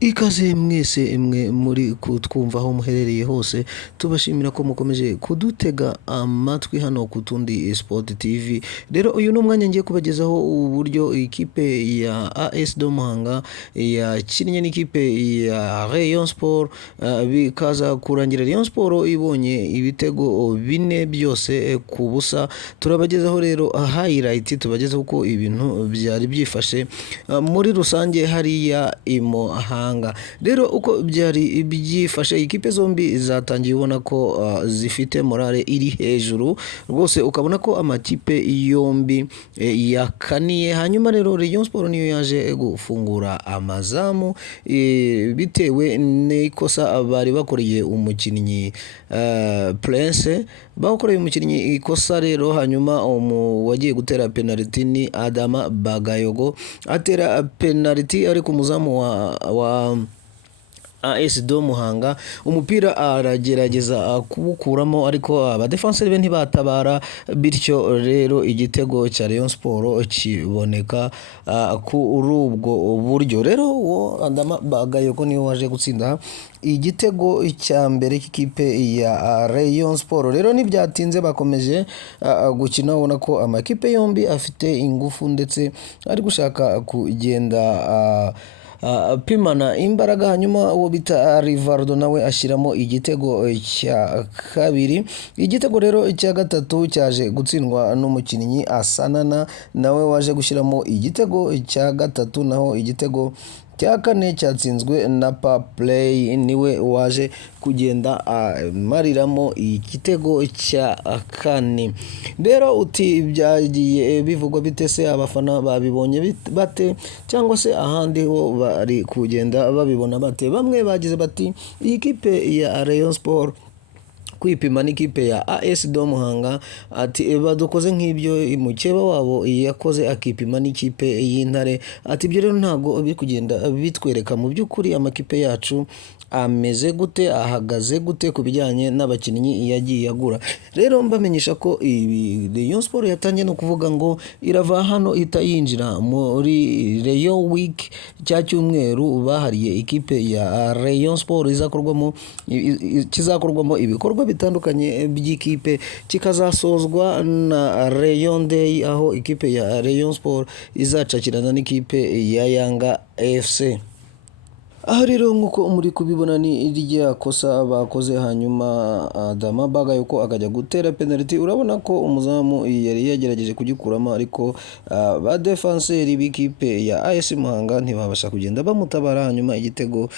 Ikaze mwese imwe muri kutwumva aho muherereye hose, tubashimira ko mukomeje kudutega amatwi hano ku Tundi Sport TV. Rero uyu ni umwanya ngiye kubagezaho uburyo ikipe ya AS do Muhanga yakinnye n'ikipe ya Rayon Sport, bikaza kurangira Rayon Sport ibonye ibitego bine byose ku busa. Turabagezaho rero highlight, tubagezaho uko ibintu byari byifashe muri rusange hariya i Muhanga. Rero uko byari byifashe, ikipe zombi zatangiye ubona ko zifite morale iri hejuru rwose, ukabona ko amakipe yombi yakaniye. Hanyuma rero Rayon Sport niyo yaje gufungura amazamu bitewe n'ikosa bari bakoreye umukinnyi Prince, bakoreye umukinnyi ikosa rero. Hanyuma wagiye gutera penalty ni Adama Bagayogo, atera penalty ari ku muzamu wa AS do Muhanga. Umupira aragerageza kuwukuramo ariko abadefenseri be ntibatabara, bityo rero igitego cya Rayon Sport kiboneka kuri ubwo buryo. Rero Adama Bagayogo niwe waje gutsinda igitego cya mbere cy'ikipe ya Rayon Sport. Rero ntibyatinze bakomeje gukina, ubona ko amakipe yombi afite ingufu ndetse ari gushaka kugenda pimana imbaraga. Hanyuma uwo bita Rivaldo nawe ashyiramo igitego cya kabiri. Igitego rero cya gatatu cyaje gutsindwa n'umukinnyi Asanana, nawe waje gushyiramo igitego cya gatatu. Naho igitego cya kane cyatsinzwe na Play, niwe waje kugenda mariramo igitego cya kane. Rero uti byagiye bivugwa bite se, abafana babibonye bate, cyangwa se ahandi ho bari kugenda babibona bate? Bamwe bagize bati iyi kipe ya Rayon Sport kwipima n'ikipe ya AS do Muhanga, ati badukoze nk'ibyo mukeba wabo yakoze akipima n'ikipe y'Intare. Ati ibyo rero ntago biri kugenda bitwereka mu by'ukuri amakipe yacu ameze gute, ahagaze gute ku bijyanye n'abakinnyi yagiye agura. Rero mbamenyesha ko Rayon Sport yatangiye no kuvuga ngo irava hano ihita yinjira muri Rayon Week, cya cyumweru bahariye ikipe ya Rayon Sport kizakorwamo ibikorwa bitandukanye by'ikipe, kikazasozwa na Rayon Day, aho ikipe ya Rayon Sport izacakirana n'ikipe ya Yanga FC. Aha rero nk'uko muri kubibona ni irya kosa bakoze, hanyuma Adama Bagayogo akajya gutera penalty. Urabona ko umuzamu yari yagerageje kugikuramo, ariko ba defenseri b'ikipe ya AS Muhanga ntibabasha kugenda bamutabara, hanyuma igitego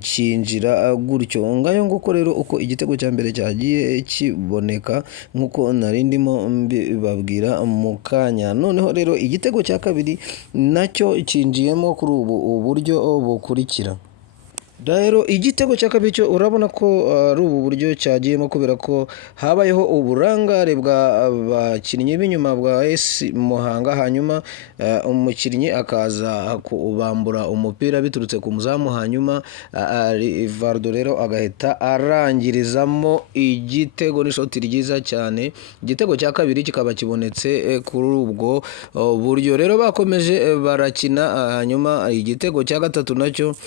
kinjira gutyo. Ngayo nguko rero uko igitego cya mbere cyagiye kiboneka, nk'uko nari ndimo mbibabwira mu kanya. Noneho rero igitego cya kabiri nacyo kinjiyemo kuri ubu buryo bukurikira. Rero igitego cya kabiri cyo urabona ko ari ubu buryo cyagiyemo, kubera ko habayeho uburangare bw'abakinnyi b'inyuma bwa AS Muhanga. Hanyuma umukinnyi akaza kubambura umupira biturutse ku muzamu, hanyuma Rivaldo rero agahita arangirizamo igitego n'ishoti ryiza cyane. Igitego cya kabiri kikaba kibonetse kuri ubwo buryo. Rero bakomeje barakina, hanyuma igitego cya gatatu nacyo,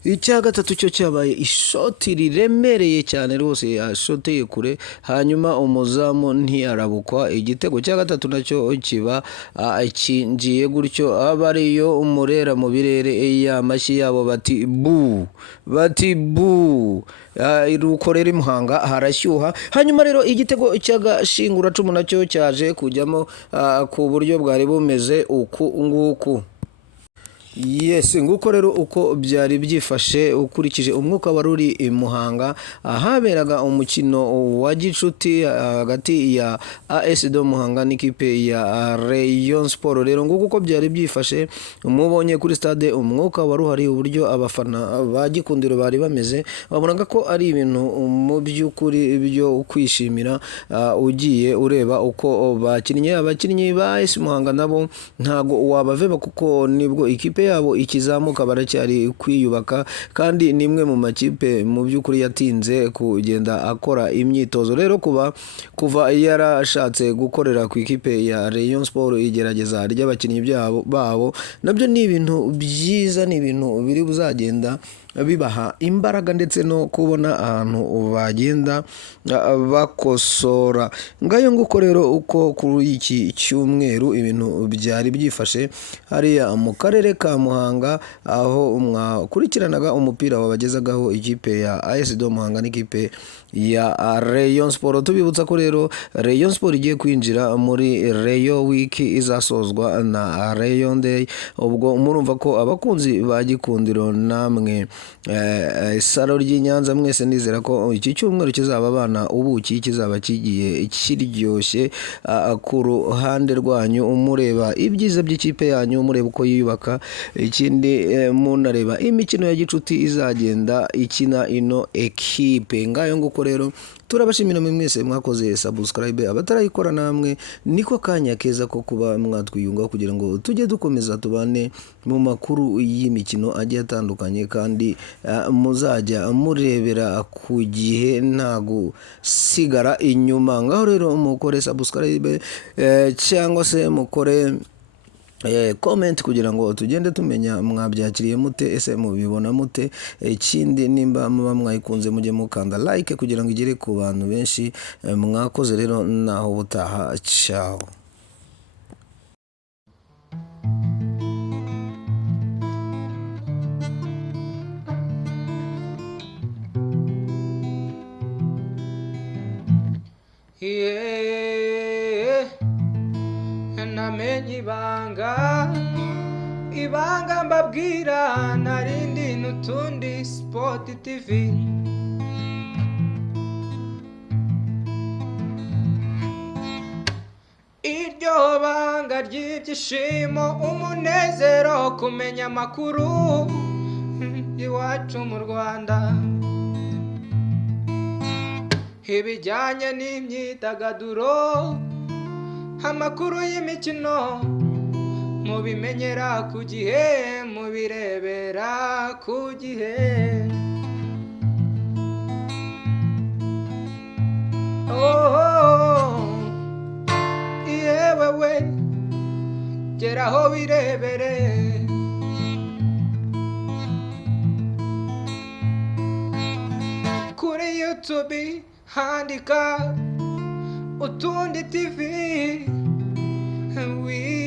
icya gatatu cyo cyabaye ishoti riremereye cyane rwose, yashoteye kure, hanyuma umuzamu ntiyarabukwa. Igitego cya gatatu nacyo kiba kinjiye gutyo, aba ariyo umurera mu birere, amashyi yabo bati bu, bati bu. Rukorera Muhanga harashyuha. Hanyuma rero igitego cy'agashinguracumu nacyo cyaje kujyamo ku buryo bwari bumeze uku nguku. Yes, nguko rero uko byari byifashe ukurikije umwuka wari uri i Muhanga, ahaberaga umukino wa gicuti hagati ya AS do Muhanga n'ikipe ya Rayon Sport. Rero nguko uko byari byifashe, mubonye kuri stade umwuka wari uhari, uburyo abafana ba Gikundiro bari bameze, babonaga ko ari ibintu mu by'ukuri byo kwishimira. Ugiye ureba uko abakinnyi ba AS Muhanga nabo ntago wabaveba, kuko nibwo ikipe ikipe yabo ikizamuka baracyari kwiyubaka kandi nimwe mu makipe mu by'ukuri yatinze kugenda akora imyitozo. Rero kuva yarashatse gukorera ku ikipe ya Rayon Sport igerageza ry'abakinnyi babo nabyo ni ibintu byiza, ni ibintu biri buzagenda bibaha imbaraga ndetse no kubona ahantu bagenda bakosora. Ngayo nguko rero uko kuri iki cyumweru ibintu byari byifashe hariya mu karere ka Muhanga, aho mwakurikiranaga umupira wabagezagaho ikipe ya AS Muhanga n'ikipe ya Rayon Sport. Tubibutsa ko rero Rayon Sport igiye kwinjira muri Rayon Week izasozwa na Rayon Day. Ubwo murumva ko abakunzi ba Gikundiro namwe Saro ry'Inyanza mwese nizera ko iki cyumweru kizaba abana ubuki, kizaba kigiye kiryoshye ku ruhande rwanyu, mureba ibyiza by'ikipe yanyu, mureba uko yiyubaka, ikindi munareba imikino ya gicuti izagenda ikina ino ekipe. Ngayo nguko rero turabashimira mwese mwakoze subscribe, abatarayikora namwe niko kanya keza ko kuba mwatwiyungaho kugira ngo tujye dukomeza tubane mu makuru y'imikino agiye atandukanye kandi muzajya murebera ku gihe nta gusigara inyuma. Ngaho rero mukore subscribe cyangwa se mukore comment kugira ngo tugende tumenya mwabyakiriye mute, ese mubibona mute. Ikindi nimba muba mwayikunze mujye mukanda like kugira ngo igere ku bantu benshi. Mwakoze rero naho butaha, ciao. Namenye ibanga mbabwira narindi n'utundi Sport TV. Iryo banga ry'ibyishimo, umunezero, kumenya amakuru iwacu mu Rwanda, ibijyanye n'imyidagaduro, amakuru y'imikino mubimenyera ku gihe, mubirebera ku gihe. Yewe we geraho birebere, kuri YouTube handika Utundi TV. We